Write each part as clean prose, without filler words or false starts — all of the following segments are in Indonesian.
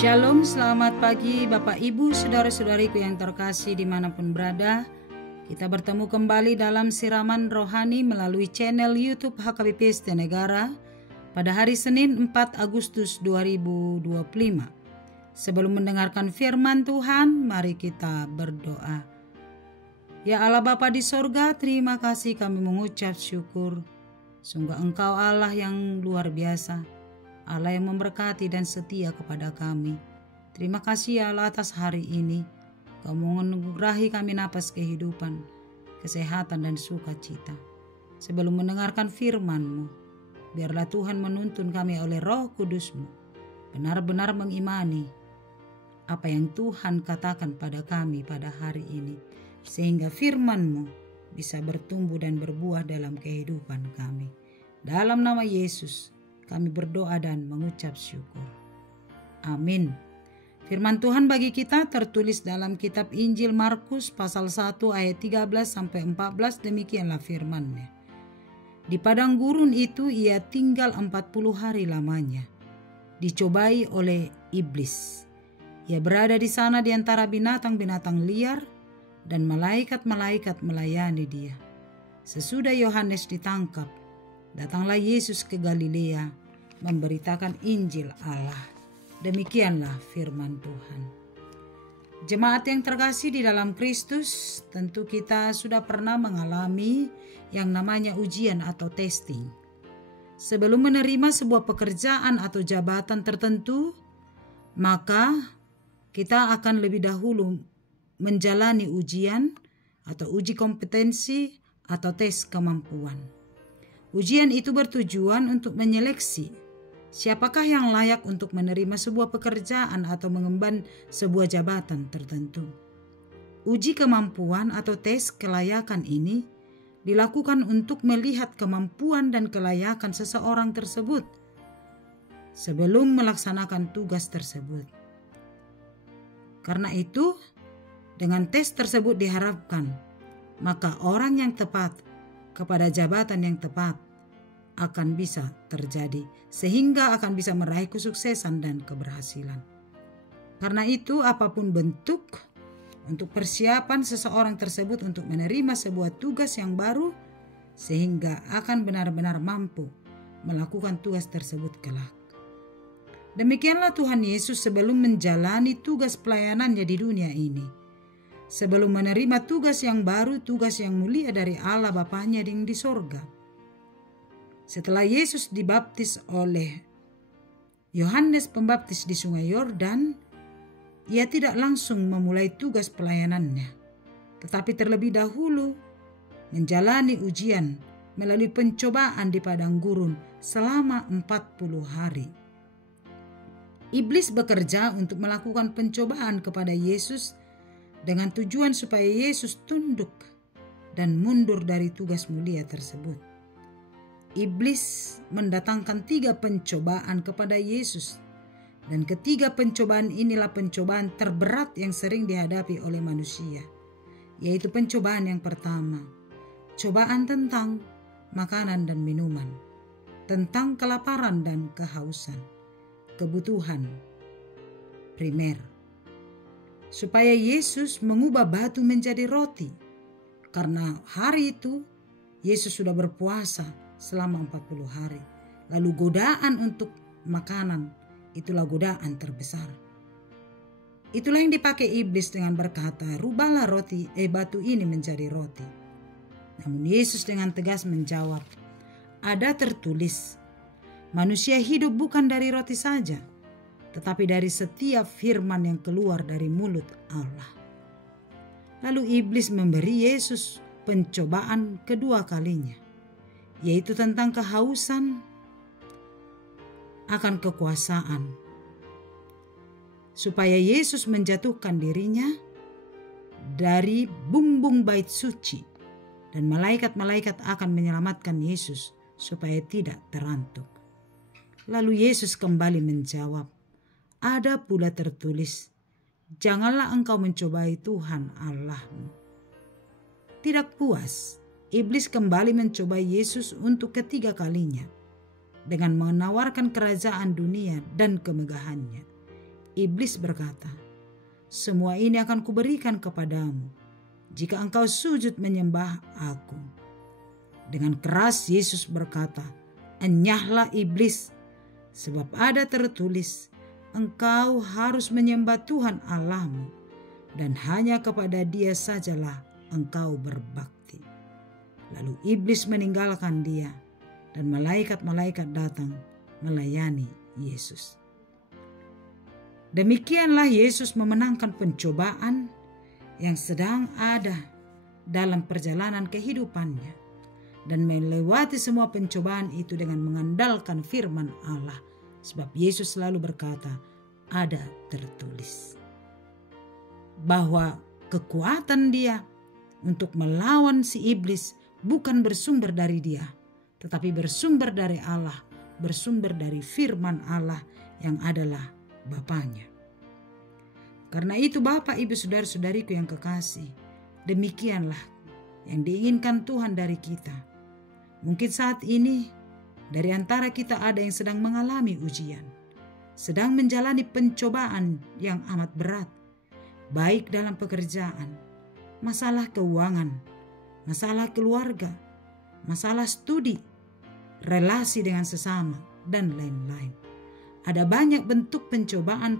Shalom, selamat pagi Bapak Ibu, saudara-saudariku yang terkasih dimanapun berada. Kita bertemu kembali dalam siraman rohani melalui channel YouTube HKBP Setenegara pada hari Senin 4 Agustus 2025. Sebelum mendengarkan firman Tuhan, mari kita berdoa. Ya Allah Bapa di sorga, terima kasih kami mengucap syukur. Sungguh Engkau Allah yang luar biasa, Allah yang memberkati dan setia kepada kami. Terima kasih ya Allah atas hari ini. Kau menganugerahi kami napas kehidupan, kesehatan dan sukacita. Sebelum mendengarkan firman-Mu, biarlah Tuhan menuntun kami oleh Roh Kudus-Mu, benar-benar mengimani apa yang Tuhan katakan pada kami pada hari ini, sehingga firman-Mu bisa bertumbuh dan berbuah dalam kehidupan kami. Dalam nama Yesus, kami berdoa dan mengucap syukur. Amin. Firman Tuhan bagi kita tertulis dalam kitab Injil Markus pasal 1 ayat 13 sampai 14, demikianlah firman-Nya. Di padang gurun itu ia tinggal 40 hari lamanya, dicobai oleh iblis. Ia berada di sana di antara binatang-binatang liar, dan malaikat-malaikat melayani dia. Sesudah Yohanes ditangkap, datanglah Yesus ke Galilea memberitakan Injil Allah. Demikianlah firman Tuhan. Jemaat yang terkasih di dalam Kristus, tentu kita sudah pernah mengalami yang namanya ujian atau testing. Sebelum menerima sebuah pekerjaan atau jabatan tertentu, maka kita akan lebih dahulu menjalani ujian atau uji kompetensi atau tes kemampuan. Ujian itu bertujuan untuk menyeleksi siapakah yang layak untuk menerima sebuah pekerjaan atau mengemban sebuah jabatan tertentu. Uji kemampuan atau tes kelayakan ini dilakukan untuk melihat kemampuan dan kelayakan seseorang tersebut sebelum melaksanakan tugas tersebut. Karena itu, dengan tes tersebut diharapkan, maka orang yang tepat kepada jabatan yang tepat akan bisa terjadi, sehingga akan bisa meraih kesuksesan dan keberhasilan. Karena itu, apapun bentuk untuk persiapan seseorang tersebut untuk menerima sebuah tugas yang baru, sehingga akan benar-benar mampu melakukan tugas tersebut kelak. Demikianlah Tuhan Yesus sebelum menjalani tugas pelayanannya di dunia ini. Sebelum menerima tugas yang baru, tugas yang mulia dari Allah Bapanya yang di sorga. Setelah Yesus dibaptis oleh Yohanes Pembaptis di Sungai Yordan, ia tidak langsung memulai tugas pelayanannya, tetapi terlebih dahulu menjalani ujian melalui pencobaan di padang gurun selama 40 hari. Iblis bekerja untuk melakukan pencobaan kepada Yesus dengan tujuan supaya Yesus tunduk dan mundur dari tugas mulia tersebut. Iblis mendatangkan 3 pencobaan kepada Yesus, dan ketiga pencobaan inilah pencobaan terberat yang sering dihadapi oleh manusia, yaitu pencobaan yang pertama, cobaan tentang makanan dan minuman, tentang kelaparan dan kehausan, kebutuhan primer, supaya Yesus mengubah batu menjadi roti. Karena hari itu Yesus sudah berpuasa selama 40 hari. Lalu godaan untuk makanan, itulah godaan terbesar. Itulah yang dipakai iblis dengan berkata, "Rubahlah batu ini menjadi roti." Namun Yesus dengan tegas menjawab, "Ada tertulis, manusia hidup bukan dari roti saja, tetapi dari setiap firman yang keluar dari mulut Allah." Lalu iblis memberi Yesus pencobaan kedua kalinya, yaitu tentang kehausan akan kekuasaan, supaya Yesus menjatuhkan dirinya dari bumbung bait suci, dan malaikat-malaikat akan menyelamatkan Yesus supaya tidak terantuk. Lalu Yesus kembali menjawab, "Ada pula tertulis, janganlah engkau mencobai Tuhan Allahmu." Tidak puas, iblis kembali mencobai Yesus untuk ketiga kalinya dengan menawarkan kerajaan dunia dan kemegahannya. Iblis berkata, "Semua ini akan kuberikan kepadamu jika engkau sujud menyembah aku." Dengan keras Yesus berkata, "Enyahlah iblis, sebab ada tertulis, engkau harus menyembah Tuhan Allahmu, dan hanya kepada Dia sajalah engkau berbakti." Lalu iblis meninggalkan dia, dan malaikat-malaikat datang melayani Yesus. Demikianlah Yesus memenangkan pencobaan yang sedang ada dalam perjalanan kehidupannya, dan melewati semua pencobaan itu dengan mengandalkan firman Allah, sebab Yesus selalu berkata, ada tertulis, bahwa kekuatan dia untuk melawan si iblis bukan bersumber dari dia, tetapi bersumber dari Allah, bersumber dari firman Allah yang adalah Bapaknya. Karena itu Bapak, Ibu, saudara-saudariku yang kekasih, demikianlah yang diinginkan Tuhan dari kita. Mungkin saat ini dari antara kita ada yang sedang mengalami ujian, sedang menjalani pencobaan yang amat berat, baik dalam pekerjaan, masalah keuangan, masalah keluarga, masalah studi, relasi dengan sesama, dan lain-lain. Ada banyak bentuk pencobaan,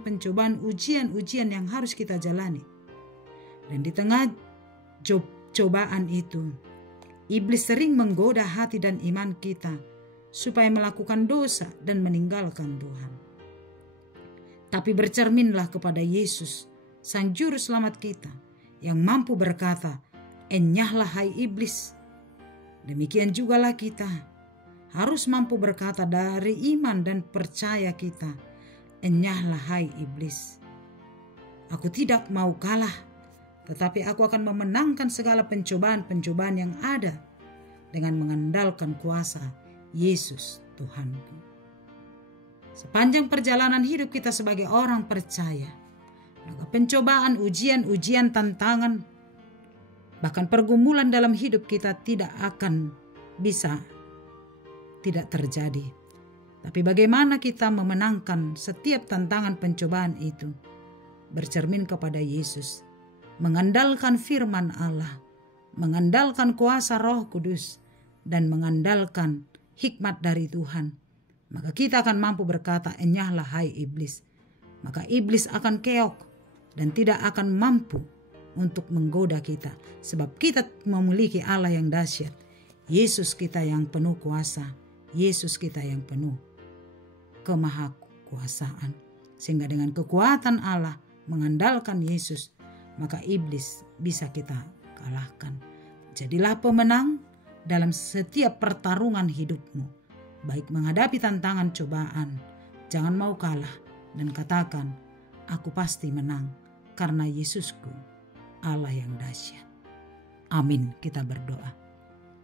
ujian-ujian yang harus kita jalani. Dan di tengah cobaan itu, iblis sering menggoda hati dan iman kita supaya melakukan dosa dan meninggalkan Tuhan. Tapi bercerminlah kepada Yesus, Sang Juru Selamat kita, yang mampu berkata, "Enyahlah hai iblis." Demikian jugalah kita harus mampu berkata dari iman dan percaya kita, "Enyahlah hai iblis. Aku tidak mau kalah, tetapi aku akan memenangkan segala pencobaan-pencobaan yang ada dengan mengandalkan kuasa Yesus Tuhanku." Sepanjang perjalanan hidup kita sebagai orang percaya, maka pencobaan, ujian-ujian, tantangan, bahkan pergumulan dalam hidup kita tidak akan bisa tidak terjadi. Tapi bagaimana kita memenangkan setiap tantangan pencobaan itu? Bercermin kepada Yesus, mengandalkan firman Allah, mengandalkan kuasa Roh Kudus, dan mengandalkan hikmat dari Tuhan. Maka kita akan mampu berkata, "Enyahlah hai iblis." Maka iblis akan keok dan tidak akan mampu untuk menggoda kita, sebab kita memiliki Allah yang dahsyat, Yesus kita yang penuh kuasa, Yesus kita yang penuh kemahakuasaan. Sehingga dengan kekuatan Allah, mengandalkan Yesus, maka iblis bisa kita kalahkan. Jadilah pemenang dalam setiap pertarungan hidupmu, baik menghadapi tantangan cobaan. Jangan mau kalah dan katakan, "Aku pasti menang karena Yesusku, Allah yang dahsyat." Amin. Kita berdoa.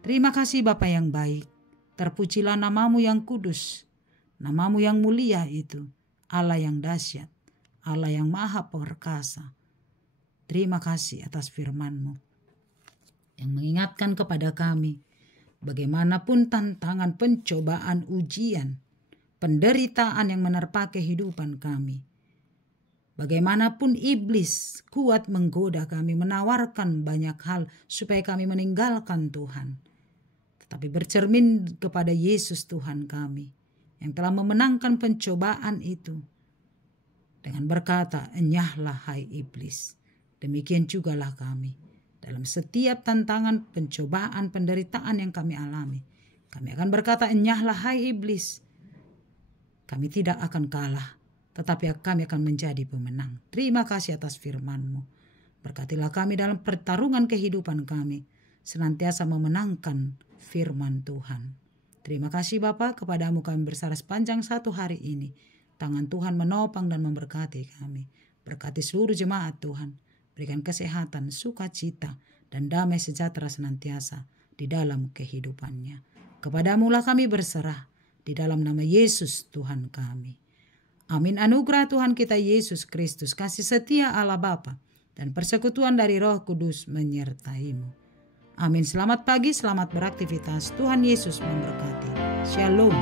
Terima kasih Bapa yang baik. Terpujilah namamu yang kudus, namamu yang mulia itu, Allah yang dahsyat, Allah yang maha perkasa. Terima kasih atas firman-Mu yang mengingatkan kepada kami, bagaimanapun tantangan, pencobaan, ujian, penderitaan yang menerpa kehidupan kami, bagaimanapun iblis kuat menggoda kami, menawarkan banyak hal supaya kami meninggalkan Tuhan, tapi bercermin kepada Yesus Tuhan kami yang telah memenangkan pencobaan itu dengan berkata, "Enyahlah hai iblis." Demikian jugalah kami dalam setiap tantangan, pencobaan, penderitaan yang kami alami. Kami akan berkata, "Enyahlah hai iblis." Kami tidak akan kalah, tetapi kami akan menjadi pemenang. Terima kasih atas firman-Mu. Berkatilah kami dalam pertarungan kehidupan kami, senantiasa memenangkan firman Tuhan. Terima kasih Bapa, kepadamu kami bersarah sepanjang satu hari ini. Tangan Tuhan menopang dan memberkati kami. Berkati seluruh jemaat Tuhan. Berikan kesehatan, sukacita, dan damai sejahtera senantiasa di dalam kehidupannya. Kepadamulah kami berserah di dalam nama Yesus Tuhan kami. Amin. Anugerah Tuhan kita Yesus Kristus, kasih setia Allah Bapa, dan persekutuan dari Roh Kudus menyertaimu. Amin. Selamat pagi, selamat beraktivitas. Tuhan Yesus memberkati. Shalom.